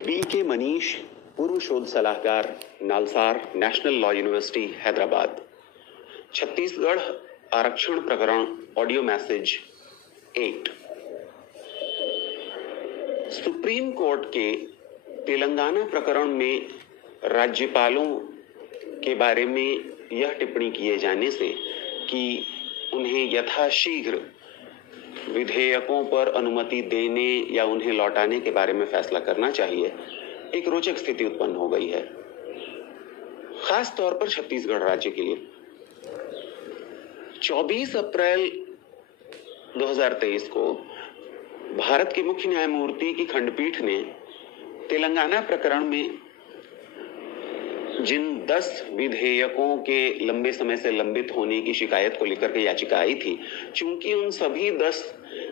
BK. Manish, पूर्व शोध सलाहकार, NALSAR, national law university, Hyderabad. Chhattisgarh आरक्षण प्रकरण ऑडियो मैसेज 8। सुप्रीम कोर्ट के तेलंगाना प्रकरण में राज्यपालों के बारे में यह टिप्पणी किए जाने से कि उन्हें यथाशीघ्र विधेयकों पर अनुमति देने या उन्हें लौटाने के बारे में फैसला करना चाहिए, एक रोचक स्थिति उत्पन्न हो गई है, खास तौर पर छत्तीसगढ़ राज्य के लिए। 24 अप्रैल 2023 को भारत के मुख्य न्यायमूर्ति की खंडपीठ ने तेलंगाना प्रकरण में जिन 10 विधेयकों के लंबे समय से लंबित होने की शिकायत को लेकर के याचिका आई थी, चूंकि उन सभी 10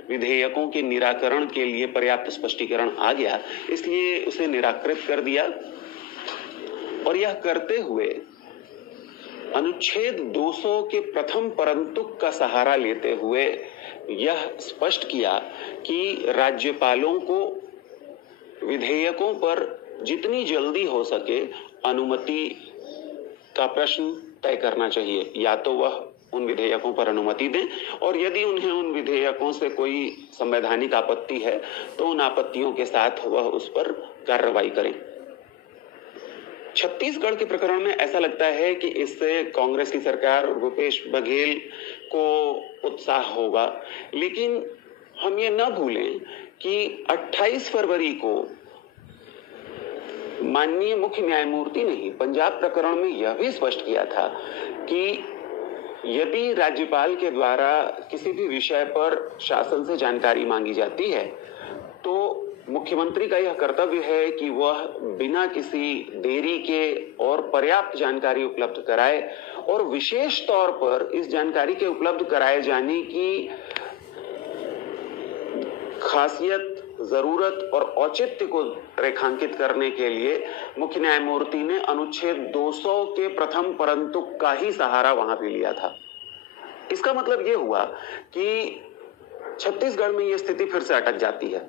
विधेयकों के निराकरण के लिए पर्याप्त स्पष्टीकरण आ गया, इसलिए उसे निराकृत कर दिया और यह करते हुए अनुच्छेद 200 के प्रथम परंतुक का सहारा लेते हुए यह स्पष्ट किया कि राज्यपालों को विधेयकों पर जितनी जल्दी हो सके अनुमति का प्रश्न तय करना चाहिए। या तो वह उन विधेयकों पर अनुमति दें और यदि उन्हें उन विधेयकों से कोई संवैधानिक आपत्ति है तो उन आपत्तियों के साथ वह उस पर कार्रवाई करें। छत्तीसगढ़ के प्रकरण में ऐसा लगता है कि इससे कांग्रेस की सरकार और भूपेश बघेल को उत्साह होगा, लेकिन हम ये न भूलें कि 28 फरवरी को माननीय मुख्य न्यायमूर्ति ने पंजाब प्रकरण में यह भी स्पष्ट किया था कि यदि राज्यपाल के द्वारा किसी भी विषय पर शासन से जानकारी मांगी जाती है तो मुख्यमंत्री का यह कर्तव्य है कि वह बिना किसी देरी के और पर्याप्त जानकारी उपलब्ध कराए और विशेष तौर पर इस जानकारी के उपलब्ध कराए जाने की खासियत, जरूरत और औचित्य को रेखांकित करने के लिए मुख्य न्यायमूर्ति ने अनुच्छेद 200 के प्रथम परंतुक का ही सहारा वहां भी लिया था। इसका मतलब यह हुआ कि छत्तीसगढ़ में यह स्थिति फिर से अटक जाती है।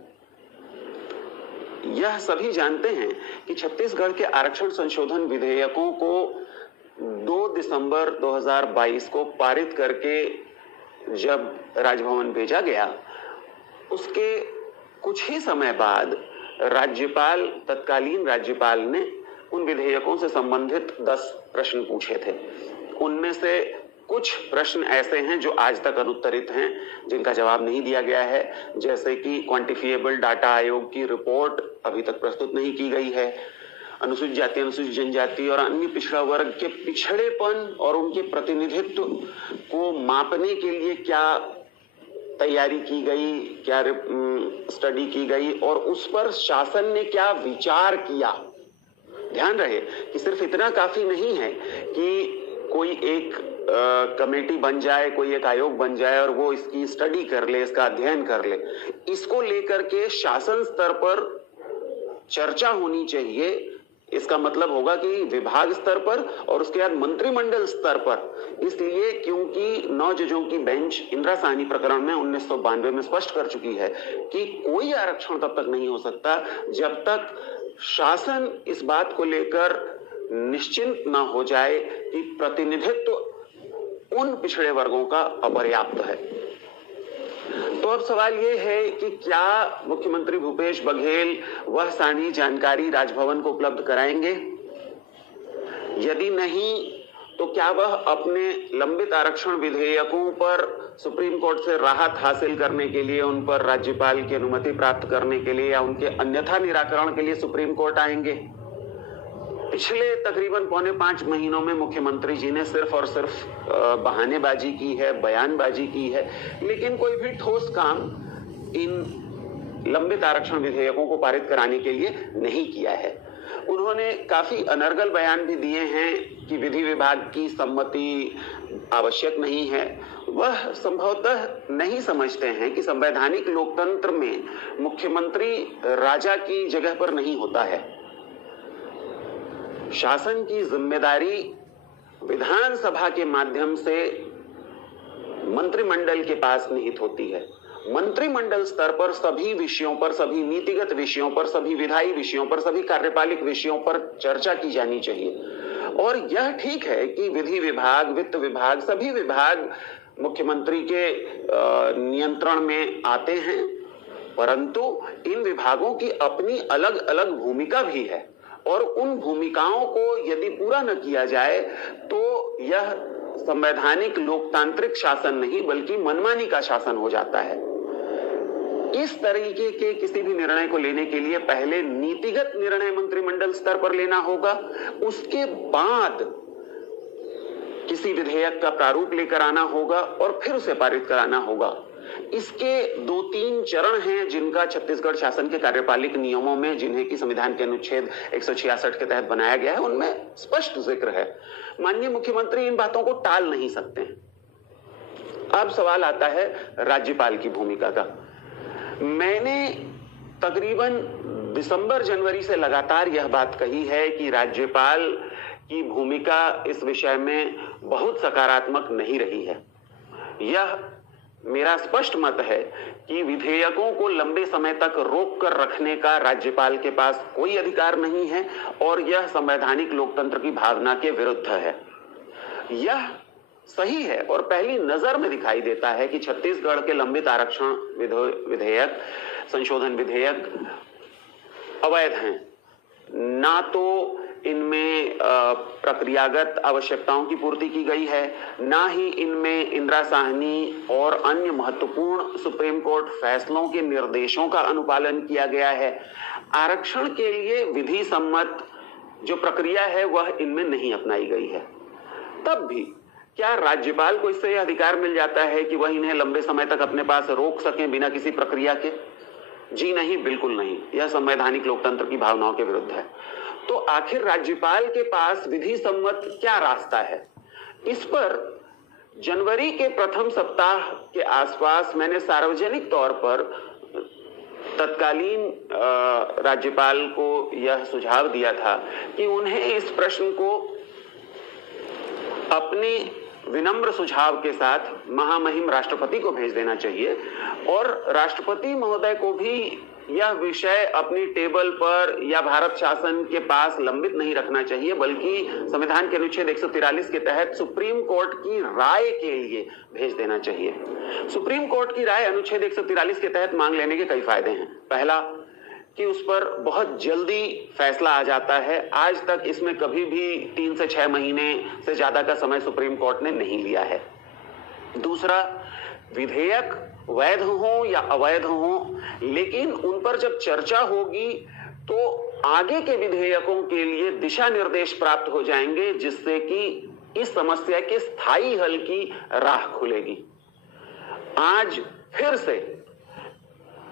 यह सभी जानते हैं कि छत्तीसगढ़ के आरक्षण संशोधन विधेयकों को 2 दिसंबर 2022 को पारित करके जब राजभवन भेजा गया, उसके कुछ ही समय बाद तत्कालीन राज्यपाल ने उन विधेयकों से संबंधित 10 प्रश्न पूछे थे। उनमें से कुछ प्रश्न ऐसे हैं जो आज तक अनुत्तरित हैं, जिनका जवाब नहीं दिया गया है, जैसे कि क्वांटिफिएबल डाटा आयोग की रिपोर्ट अभी तक प्रस्तुत नहीं की गई है, अनुसूचित जाति, अनुसूचित जनजाति और अन्य पिछड़ा वर्ग के पिछड़ेपन और उनके प्रतिनिधित्व को मापने के लिए क्या तैयारी की गई, क्या स्टडी की गई और उस पर शासन ने क्या विचार किया। ध्यान रहे कि सिर्फ इतना काफी नहीं है कि कोई एक कमेटी बन जाए, कोई एक आयोग बन जाए और वो इसकी स्टडी कर ले, इसका अध्ययन कर ले। इसको लेकर के शासन स्तर पर चर्चा होनी चाहिए। इसका मतलब होगा कि विभाग स्तर पर और उसके बाद मंत्रिमंडल स्तर पर। इसलिए क्योंकि 9 जजों की बेंच इंदिरा साहनी प्रकरण में 1992 में स्पष्ट कर चुकी है कि कोई आरक्षण तब तक नहीं हो सकता जब तक शासन इस बात को लेकर निश्चिंत न हो जाए कि प्रतिनिधित्व उन पिछड़े वर्गों का अपर्याप्त है। तो अब सवाल यह है कि क्या मुख्यमंत्री भूपेश बघेल वह सारी जानकारी राजभवन को उपलब्ध कराएंगे? यदि नहीं तो क्या वह अपने लंबित आरक्षण विधेयकों पर सुप्रीम कोर्ट से राहत हासिल करने के लिए, उन पर राज्यपाल की अनुमति प्राप्त करने के लिए या उनके अन्यथा निराकरण के लिए सुप्रीम कोर्ट आएंगे? पिछले तकरीबन 4.5 महीनों में मुख्यमंत्री जी ने सिर्फ और सिर्फ बहानेबाजी की है, बयानबाजी की है, लेकिन कोई भी ठोस काम इन लंबित आरक्षण विधेयकों को पारित कराने के लिए नहीं किया है। उन्होंने काफी अनर्गल बयान भी दिए हैं कि विधि विभाग की सम्मति आवश्यक नहीं है। वह संभवतः नहीं समझते हैं कि संवैधानिक लोकतंत्र में मुख्यमंत्री राजा की जगह पर नहीं होता है। शासन की जिम्मेदारी विधानसभा के माध्यम से मंत्रिमंडल के पास निहित होती है। मंत्रिमंडल स्तर पर सभी विषयों पर, सभी नीतिगत विषयों पर, सभी विधायी विषयों पर, सभी कार्यपालिक विषयों पर चर्चा की जानी चाहिए। और यह ठीक है कि विधि विभाग, वित्त विभाग, सभी विभाग मुख्यमंत्री के नियंत्रण में आते हैं, परंतु इन विभागों की अपनी अलग अलग भूमिका भी है और उन भूमिकाओं को यदि पूरा न किया जाए तो यह संवैधानिक लोकतांत्रिक शासन नहीं बल्कि मनमानी का शासन हो जाता है। इस तरीके के किसी भी निर्णय को लेने के लिए पहले नीतिगत निर्णय मंत्रिमंडल स्तर पर लेना होगा, उसके बाद किसी विधेयक का प्रारूप लेकर आना होगा और फिर उसे पारित कराना होगा। इसके 2-3 चरण हैं जिनका छत्तीसगढ़ शासन के कार्यपालिक नियमों में, जिन्हें कि संविधान के अनुच्छेद 166 के तहत बनाया गया है, उनमें स्पष्ट जिक्र है। माननीय मुख्यमंत्री इन बातों को टाल नहीं सकते हैं। अब सवाल आता है राज्यपाल की भूमिका का। मैंने तकरीबन दिसंबर जनवरी से लगातार यह बात कही है कि राज्यपाल की भूमिका इस विषय में बहुत सकारात्मक नहीं रही है। यह मेरा स्पष्ट मत है कि विधेयकों को लंबे समय तक रोक कर रखने का राज्यपाल के पास कोई अधिकार नहीं है और यह संवैधानिक लोकतंत्र की भावना के विरुद्ध है। यह सही है और पहली नजर में दिखाई देता है कि छत्तीसगढ़ के लंबित आरक्षण विधेयक, संशोधन विधेयक अवैध हैं। ना तो इनमें प्रक्रियागत आवश्यकताओं की पूर्ति की गई है, ना ही इनमें इंदिरा साहनी और अन्य महत्वपूर्ण सुप्रीम कोर्ट फैसलों के निर्देशों का अनुपालन किया गया है। आरक्षण के लिए विधि सम्मत जो प्रक्रिया है वह इनमें नहीं अपनाई गई है। तब भी क्या राज्यपाल को इससे यह अधिकार मिल जाता है कि वह इन्हें लंबे समय तक अपने पास रोक सकें बिना किसी प्रक्रिया के? जी नहीं, बिल्कुल नहीं। यह संवैधानिक लोकतंत्र की भावनाओं के विरुद्ध है। तो आखिर राज्यपाल के पास विधि सम्मत क्या रास्ता है? इस पर जनवरी के प्रथम सप्ताह के आसपास मैंने सार्वजनिक तौर पर तत्कालीन राज्यपाल को यह सुझाव दिया था कि उन्हें इस प्रश्न को अपने विनम्र सुझाव के साथ महामहिम राष्ट्रपति को भेज देना चाहिए और राष्ट्रपति महोदय को भी यह विषय अपनी टेबल पर या भारत शासन के पास लंबित नहीं रखना चाहिए, बल्कि संविधान के अनुच्छेद 143 के तहत सुप्रीम कोर्ट की राय के लिए भेज देना चाहिए। सुप्रीम कोर्ट की राय अनुच्छेद 143 के तहत मांग लेने के कई फायदे हैं। पहला कि उस पर बहुत जल्दी फैसला आ जाता है। आज तक इसमें कभी भी 3 से 6 महीने से ज्यादा का समय सुप्रीम कोर्ट ने नहीं लिया है। दूसरा, विधेयक वैध हो या अवैध हो, लेकिन उन पर जब चर्चा होगी तो आगे के विधेयकों के लिए दिशा निर्देश प्राप्त हो जाएंगे, जिससे कि इस समस्या के स्थायी हल की राह खुलेगी। आज फिर से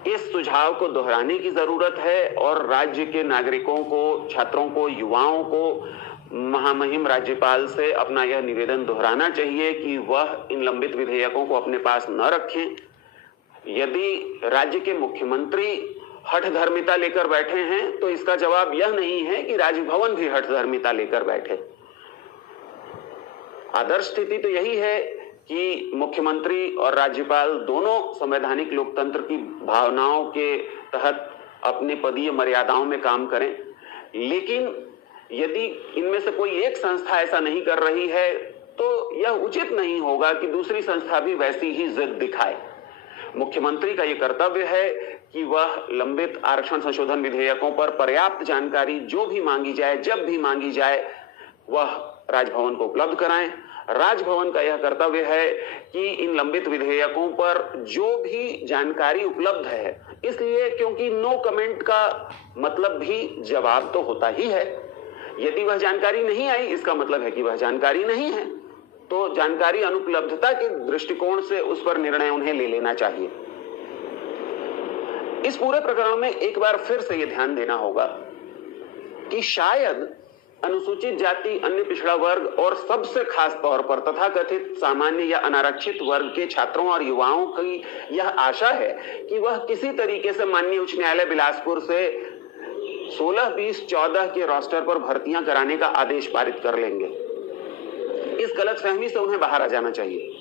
इस सुझाव को दोहराने की जरूरत है और राज्य के नागरिकों को, छात्रों को, युवाओं को महामहिम राज्यपाल से अपना यह निवेदन दोहराना चाहिए कि वह इन लंबित विधेयकों को अपने पास न रखें। यदि राज्य के मुख्यमंत्री हठधर्मिता लेकर बैठे हैं तो इसका जवाब यह नहीं है कि राजभवन भी हठधर्मिता लेकर बैठे। आदर्श स्थिति तो यही है कि मुख्यमंत्री और राज्यपाल दोनों संवैधानिक लोकतंत्र की भावनाओं के तहत अपने पदीय मर्यादाओं में काम करें, लेकिन यदि इनमें से कोई एक संस्था ऐसा नहीं कर रही है तो यह उचित नहीं होगा कि दूसरी संस्था भी वैसी ही जिद दिखाए। मुख्यमंत्री का यह कर्तव्य है कि वह लंबित आरक्षण संशोधन विधेयकों पर पर्याप्त जानकारी जो भी मांगी जाए, जब भी मांगी जाए, वह राजभवन को उपलब्ध कराएं। राजभवन का यह कर्तव्य है कि इन लंबित विधेयकों पर जो भी जानकारी उपलब्ध है, इसलिए क्योंकि नो कमेंट का मतलब भी जवाब तो होता ही है। यदि वह जानकारी नहीं आई, इसका मतलब है कि वह जानकारी नहीं है, तो जानकारी अनुपलब्धता के दृष्टिकोण से उस पर निर्णय उन्हें ले लेना चाहिए। इस पूरे प्रकरण में एक बार फिर से यह ध्यान देना होगा कि शायद अनुसूचित जाति, अन्य पिछड़ा वर्ग और सबसे खास तौर पर तथाकथित सामान्य या अनारक्षित वर्ग के छात्रों और युवाओं की यह आशा है कि वह किसी तरीके से माननीय उच्च न्यायालय बिलासपुर से 16, 20, 14 के रोस्टर पर भर्तियां कराने का आदेश पारित कर लेंगे। इस गलतफहमी से उन्हें बाहर आ जाना चाहिए।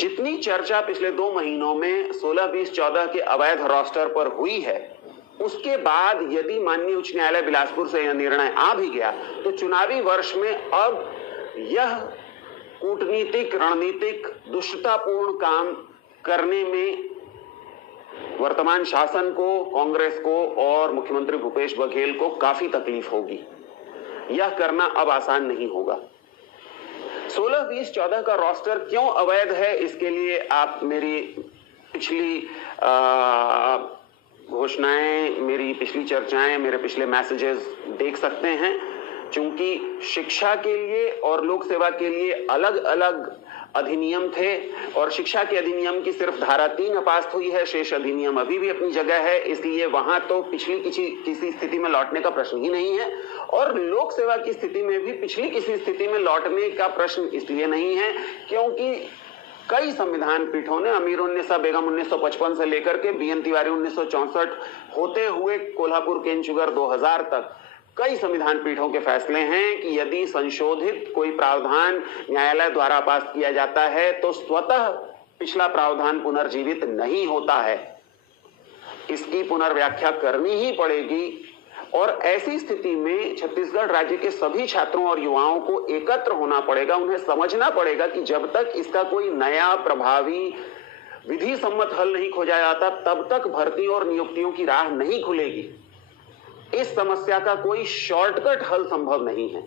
जितनी चर्चा पिछले 2 महीनों में 16, 20, 14 के अवैध रोस्टर पर हुई है, उसके बाद यदि माननीय उच्च न्यायालय बिलासपुर से यह निर्णय आ भी गया तो चुनावी वर्ष में अब यह कूटनीतिक रणनीतिक दुष्टतापूर्ण काम करने में वर्तमान शासन को, कांग्रेस को और मुख्यमंत्री भूपेश बघेल को काफी तकलीफ होगी। यह करना अब आसान नहीं होगा। 16, 20, 14 का रोस्टर क्यों अवैध है, इसके लिए आप मेरी पिछली घोषणाएं, मेरी पिछली चर्चाएं, मेरे पिछले मैसेजेस देख सकते हैं। चूंकि शिक्षा के लिए और लोक सेवा के लिए अलग अलग अधिनियम थे और शिक्षा के अधिनियम की सिर्फ धारा 3 अपास्त हुई है, शेष अधिनियम अभी भी अपनी जगह है, इसलिए वहां तो पिछली किसी स्थिति में लौटने का प्रश्न ही नहीं है। और लोक सेवा की स्थिति में भी पिछली किसी स्थिति में लौटने का प्रश्न इसलिए नहीं है क्योंकि कई संविधान पीठों ने अमीरुन्निसा बेगम 1955 से लेकर के बीएन तिवारी 1964 होते हुए कोल्हापुर केनचुगर 2000 तक कई संविधान पीठों के फैसले हैं कि यदि संशोधित कोई प्रावधान न्यायालय द्वारा पास किया जाता है तो स्वतः पिछला प्रावधान पुनर्जीवित नहीं होता है, इसकी पुनर्व्याख्या करनी ही पड़ेगी। और ऐसी स्थिति में छत्तीसगढ़ राज्य के सभी छात्रों और युवाओं को एकत्र होना पड़ेगा, उन्हें समझना पड़ेगा कि जब तक इसका कोई नया प्रभावी विधि सम्मत हल नहीं खोजा जाता तब तक भर्ती और नियुक्तियों की राह नहीं खुलेगी। इस समस्या का कोई शॉर्टकट हल संभव नहीं है।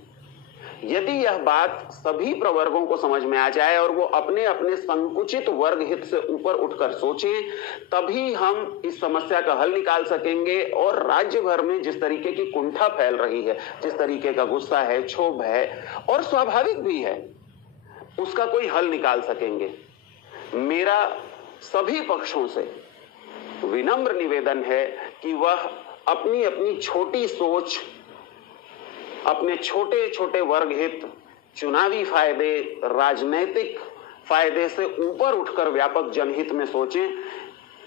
यदि यह बात सभी प्रवर्गों को समझ में आ जाए और वो अपने अपने संकुचित वर्ग हित से ऊपर उठकर सोचें, तभी हम इस समस्या का हल निकाल सकेंगे। और राज्य भर में जिस तरीके की कुंठा फैल रही है, जिस तरीके का गुस्सा है, क्षोभ है और स्वाभाविक भी है, उसका कोई हल निकाल सकेंगे। मेरा सभी पक्षों से विनम्र निवेदन है कि वह अपनी अपनी छोटी सोच, अपने छोटे छोटे वर्ग हित, चुनावी फायदे, राजनीतिक फायदे से ऊपर उठकर व्यापक जनहित में सोचें।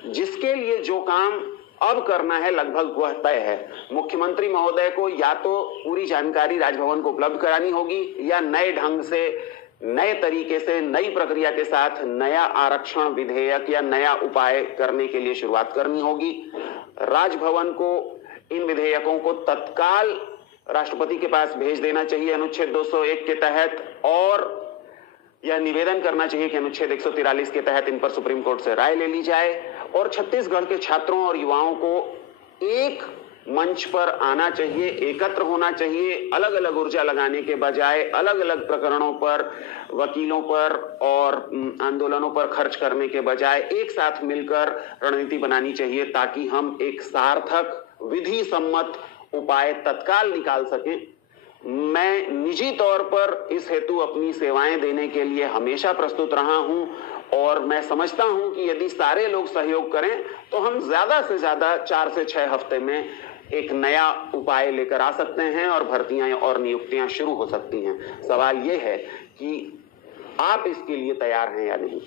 जिसके लिए जो काम अब करना है लगभग वह तय है। मुख्यमंत्री महोदय को या तो पूरी जानकारी राजभवन को उपलब्ध करानी होगी या नए ढंग से, नए तरीके से, नई प्रक्रिया के साथ नया आरक्षण विधेयक या नया उपाय करने के लिए शुरुआत करनी होगी। राजभवन को इन विधेयकों को तत्काल राष्ट्रपति के पास भेज देना चाहिए अनुच्छेद 201 के तहत, और यह निवेदन करना चाहिए कि अनुच्छेद 143 के तहत इन पर सुप्रीम कोर्ट से राय ले ली जाए। और छत्तीसगढ़ के छात्रों और युवाओं को एक मंच पर आना चाहिए, एकत्र होना चाहिए। अलग अलग ऊर्जा लगाने के बजाय अलग अलग प्रकरणों पर, वकीलों पर और आंदोलनों पर खर्च करने के बजाय एक साथ मिलकर रणनीति बनानी चाहिए ताकि हम एक सार्थक विधि सम्मत उपाय तत्काल निकाल सकें। मैं निजी तौर पर इस हेतु अपनी सेवाएं देने के लिए हमेशा प्रस्तुत रहा हूं और मैं समझता हूं कि यदि सारे लोग सहयोग करें तो हम ज्यादा से ज्यादा 4 से 6 हफ्ते में एक नया उपाय लेकर आ सकते हैं और भर्तियां और नियुक्तियां शुरू हो सकती हैं। सवाल यह है कि आप इसके लिए तैयार हैं या नहीं।